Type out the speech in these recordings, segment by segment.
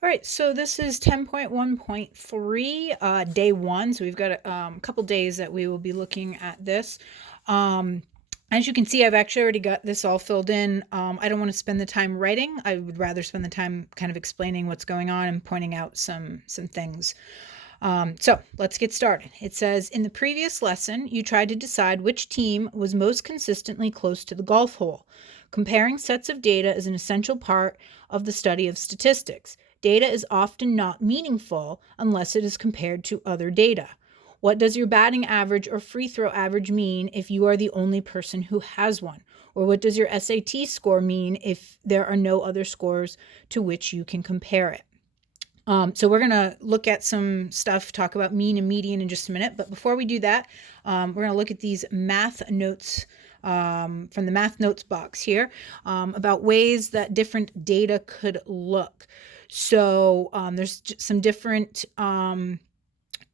All right, so this is 10.1.3, day one. So we've got a couple days that we will be looking at this. Um, as you can see, I've actually already got this all filled in. I don't want to spend the time writing. I would rather spend the time kind of explaining what's going on and pointing out some things. So let's get started. It says, in the previous lesson, you tried to decide which team was most consistently close to the golf hole. Comparing sets of data is an essential part of the study of statistics. Data is often not meaningful unless it is compared to other data. What does your batting average or free throw average mean if you are the only person who has one? Or what does your SAT score mean if there are no other scores to which you can compare it? So we're going to look at some stuff, talk about mean and median in just a minute. But before we do that, we're going to look at these math notes from the math notes box here about ways that different data could look. So there's some different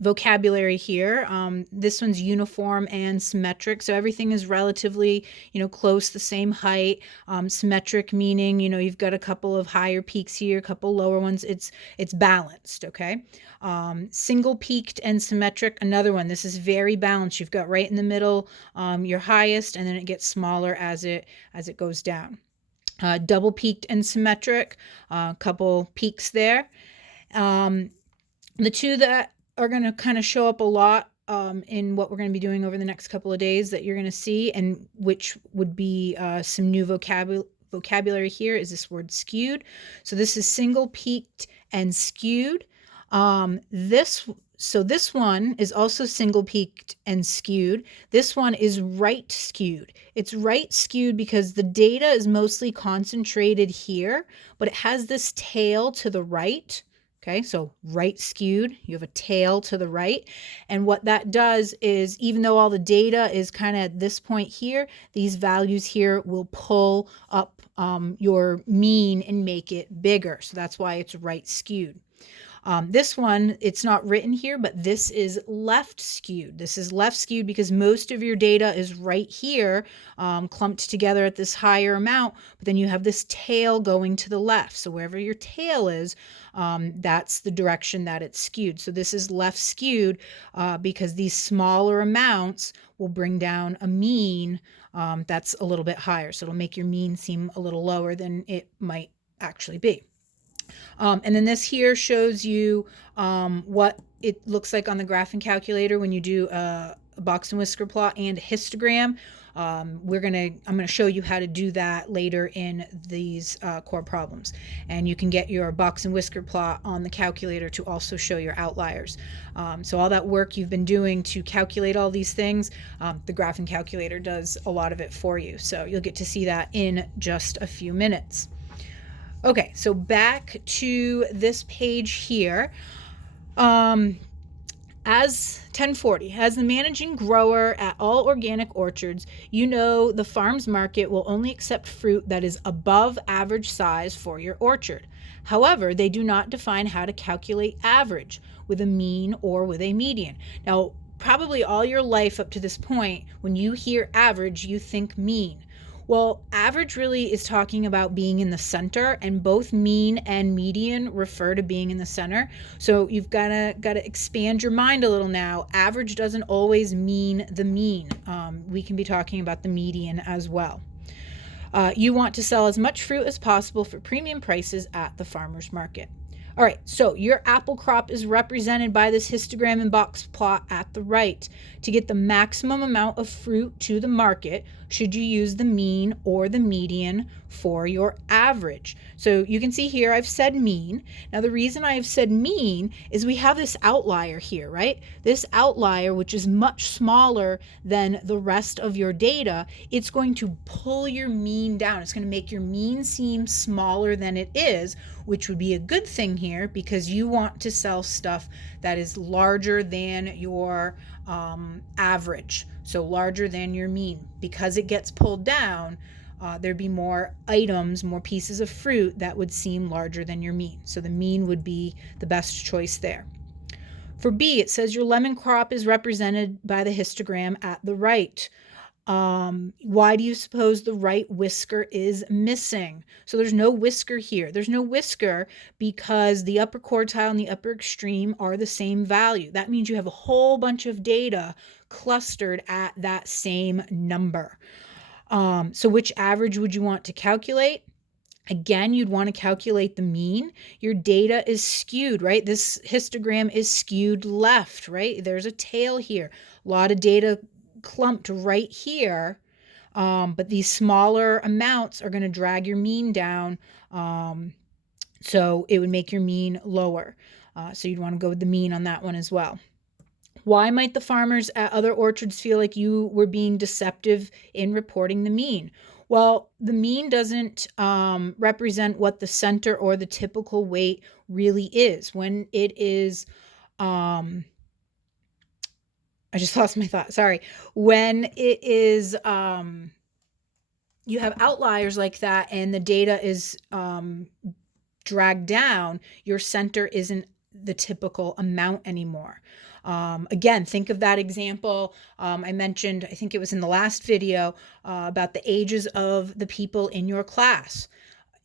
vocabulary here. This one's uniform and symmetric. So everything is relatively, close, the same height. Symmetric meaning, you've got a couple of higher peaks here, a couple lower ones. It's balanced, okay? Single peaked and symmetric, another one. This is very balanced. You've got right in the middle, your highest, and then it gets smaller as it goes down. Double peaked and symmetric, a couple peaks there. The two that are going to kind of show up a lot in what we're going to be doing over the next couple of days that you're going to see, and which would be some new vocabulary here, is this word skewed. So this is single peaked and skewed. This one is also single peaked and skewed. This one is right skewed. It's right skewed because the data is mostly concentrated here, but it has this tail to the right. Okay, so right skewed, you have a tail to the right. And what that does is, even though all the data is kind of at this point here, these values here will pull up your mean and make it bigger. So that's why it's right skewed. This one, it's not written here, but this is left skewed. This is left skewed because most of your data is right here, clumped together at this higher amount, but then you have this tail going to the left. So wherever your tail is, that's the direction that it's skewed. So this is left skewed because these smaller amounts will bring down a mean that's a little bit higher. So it'll make your mean seem a little lower than it might actually be. And then this here shows you what it looks like on the graphing calculator when you do a box and whisker plot and a histogram. I'm gonna show you how to do that later in these core problems. And you can get your box and whisker plot on the calculator to also show your outliers. So all that work you've been doing to calculate all these things, the graphing calculator does a lot of it for you. So you'll get to see that in just a few minutes. Okay, so back to this page here. As 1040, as the managing grower at all organic orchards, you know the farm's market will only accept fruit that is above average size for your orchard. However, they do not define how to calculate average with a mean or with a median. Now, probably all your life up to this point, when you hear average, you think mean. Well, average really is talking about being in the center, and both mean and median refer to being in the center. So you've got to expand your mind a little now. Average doesn't always mean the mean. We can be talking about the median as well. You want to sell as much fruit as possible for premium prices at the farmer's market. All right, so your apple crop is represented by this histogram and box plot at the right. To get the maximum amount of fruit to the market, should you use the mean or the median for your average? So you can see here I've said mean. Now the reason I have said mean is we have this outlier here, right? This outlier, which is much smaller than the rest of your data, it's going to pull your mean down. It's going to make your mean seem smaller than it is, which would be a good thing here because you want to sell stuff that is larger than your average, so larger than your mean. Because it gets pulled down, there'd be more items, more pieces of fruit that would seem larger than your mean. So the mean would be the best choice there. For B, it says your lemon crop is represented by the histogram at the right. Why do you suppose the right whisker is missing? So there's no whisker here. There's no whisker because the upper quartile and the upper extreme are the same value. That means you have a whole bunch of data clustered at that same number. So which average would you want to calculate? Again, you'd want to calculate the mean. Your data is skewed, right? This histogram is skewed left, right? There's a tail here. A lot of data clumped right here, but these smaller amounts are going to drag your mean down, so it would make your mean lower. So you'd want to go with the mean on that one as well. Why might the farmers at other orchards feel like you were being deceptive in reporting the mean? Well, the mean doesn't represent what the center or the typical weight really is. When it is, I just lost my thought. Sorry. When it is, you have outliers like that and the data is dragged down, your center isn't the typical amount anymore. Again, think of that example I mentioned, I think it was in the last video, about the ages of the people in your class.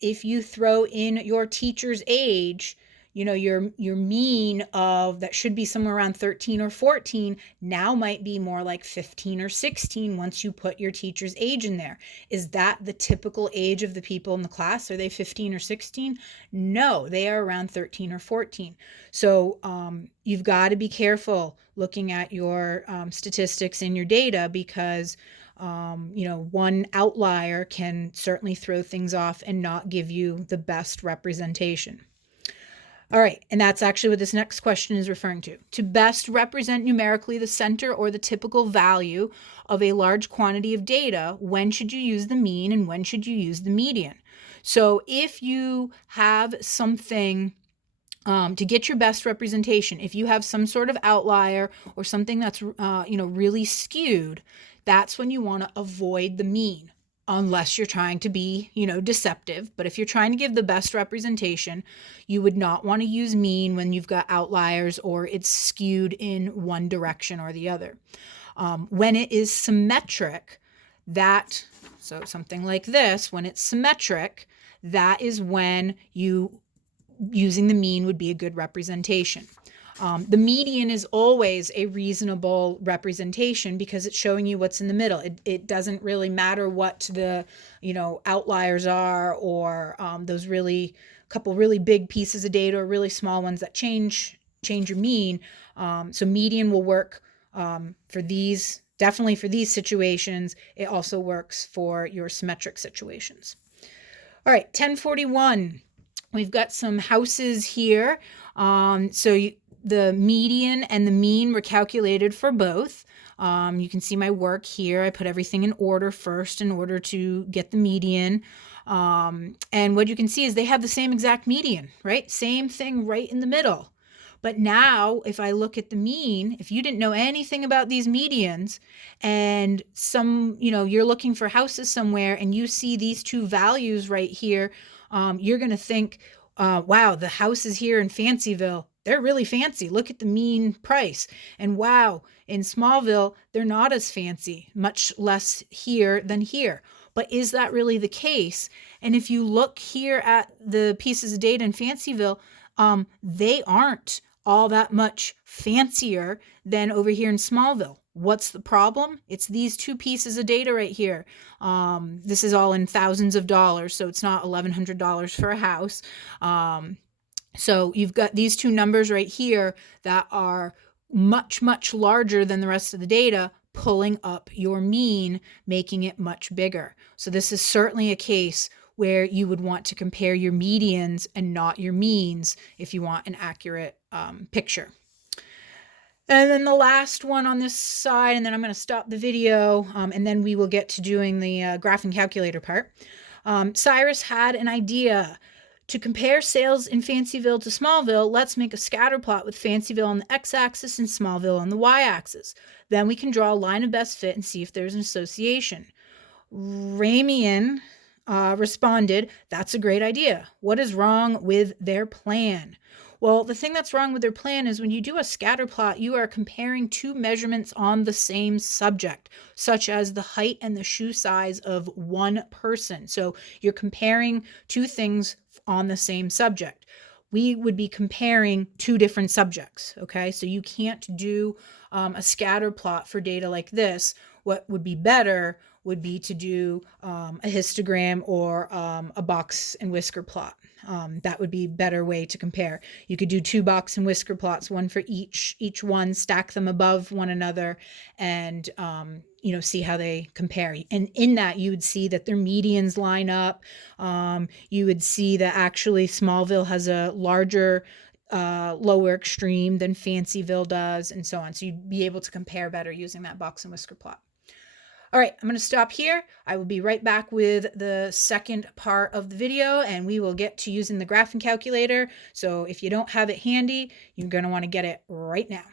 If you throw in your teacher's age, your mean of that should be somewhere around 13 or 14 now might be more like 15 or 16 once you put your teacher's age in there. Is that the typical age of the people in the class? Are they 15 or 16? No, they are around 13 or 14. So you've got to be careful looking at your statistics in your data because one outlier can certainly throw things off and not give you the best representation. All right, and that's actually what this next question is referring to. To best represent numerically the center or the typical value of a large quantity of data, when should you use the mean and when should you use the median? So if you have something to get your best representation, if you have some sort of outlier or something that's really skewed, that's when you want to avoid the mean. Unless you're trying to be, deceptive. But if you're trying to give the best representation, you would not want to use mean when you've got outliers or it's skewed in one direction or the other. When it is symmetric, so something like this, when it's symmetric, that is when using the mean would be a good representation. The median is always a reasonable representation because it's showing you what's in the middle. It doesn't really matter what the outliers are or those couple really big pieces of data or really small ones that change your mean. So median will work definitely for these situations. It also works for your symmetric situations. All right, 1041. We've got some houses here. The median and the mean were calculated for both. You can see my work here. I put everything in order first in order to get the median. And what you can see is they have the same exact median, right? Same thing right in the middle. But now if I look at the mean, if you didn't know anything about these medians and you're looking for houses somewhere and you see these two values right here, you're going to think, wow, the houses here in Fancyville, they're really fancy. Look at the mean price. And wow, in Smallville, they're not as fancy, much less here than here. But is that really the case? And if you look here at the pieces of data in Fancyville, they aren't all that much fancier than over here in Smallville. What's the problem? It's these two pieces of data right here. This is all in thousands of dollars, so it's not $1,100 for a house. So you've got these two numbers right here that are much, much larger than the rest of the data, pulling up your mean, making it much bigger. So this is certainly a case where you would want to compare your medians and not your means if you want an accurate picture. And then the last one on this side, and then I'm going to stop the video, and then we will get to doing the graphing calculator part. Cyrus had an idea. To compare sales in Fancyville to Smallville, let's make a scatter plot with Fancyville on the x-axis and Smallville on the y-axis. Then we can draw a line of best fit and see if there's an association. Ramian responded, "That's a great idea. What is wrong with their plan?" Well, the thing that's wrong with their plan is when you do a scatter plot, you are comparing two measurements on the same subject, such as the height and the shoe size of one person. So you're comparing two things on the same subject. We would be comparing two different subjects, okay? So you can't do a scatter plot for data like this. What would be better would be to do a histogram or a box and whisker plot. That would be a better way to compare. You could do two box and whisker plots, one for each one, stack them above one another, and see how they compare. And in that, you would see that their medians line up. You would see that actually Smallville has a larger lower extreme than Fancyville does, and so on. So you'd be able to compare better using that box and whisker plot. All right, I'm going to stop here. I will be right back with the second part of the video, and we will get to using the graphing calculator. So if you don't have it handy, you're going to want to get it right now.